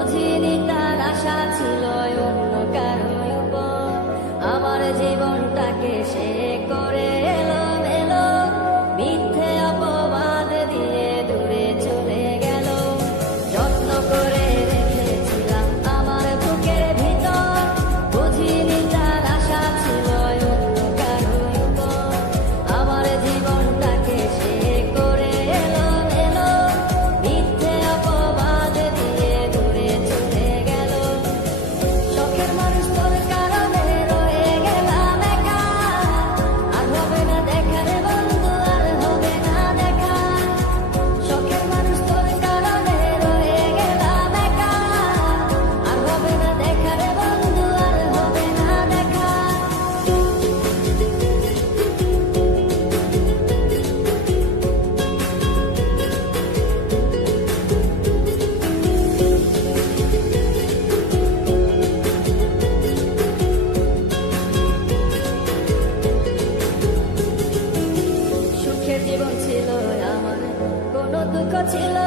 বুঝিনি তার আশা ছিল অন্য কারও আমার জীবনটাকে সে got